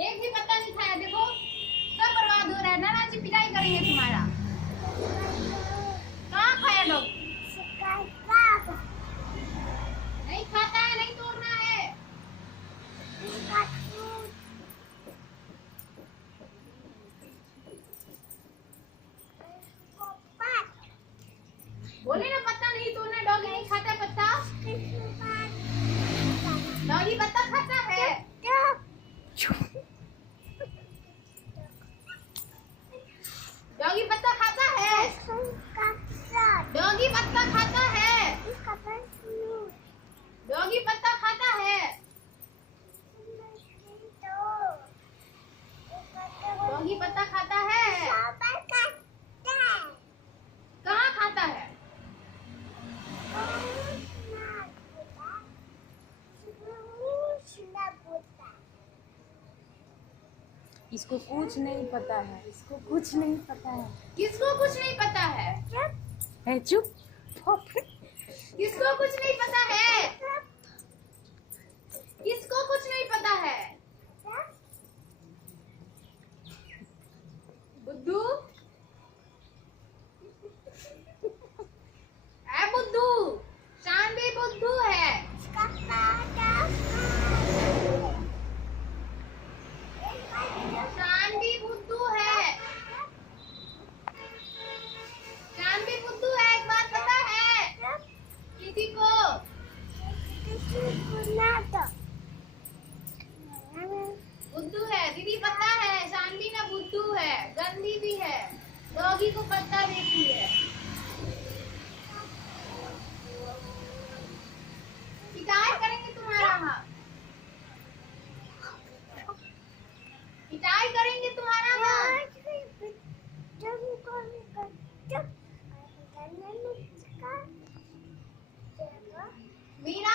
एक भी पत्ता नहीं खाया, देखो सब बर्बाद हो रहा है। नाना जी पिटाई करेंगे तुम्हारा। कहाँ खाया लोग? नहीं खाता है, नहीं तोड़ना है। बोले ना पत्ता नहीं तोड़ना। डॉगी नहीं खाता है पत्ता। डॉगी पत्ता खाता है। डॉगी पत्ता खाता है। डॉगी पत्ता खाता है। डॉगी पत्ता खाता है। डॉगी पत्ता खाता है। कहाँ खाता है? इसको कुछ नहीं पता है, इसको कुछ नहीं पता है। किसको कुछ नहीं पता है? है चुप। किसको कुछ नहीं पता है? किसको कुछ नहीं पता है? बुद्धू है। बुद्धू शान भी बुद्धू है। शान भी बुद्धू है। शान भी बुद्धू है। एक बात पता है किसी को? बुद्धू है, दीदी पता है। शानवी ना बुद्धू है, गंदी भी है। डॉगी को पत्ता देती है। पिटाई करेंगे तुम्हारा हम। पिटाई करेंगे तुम्हारा हम। मीरा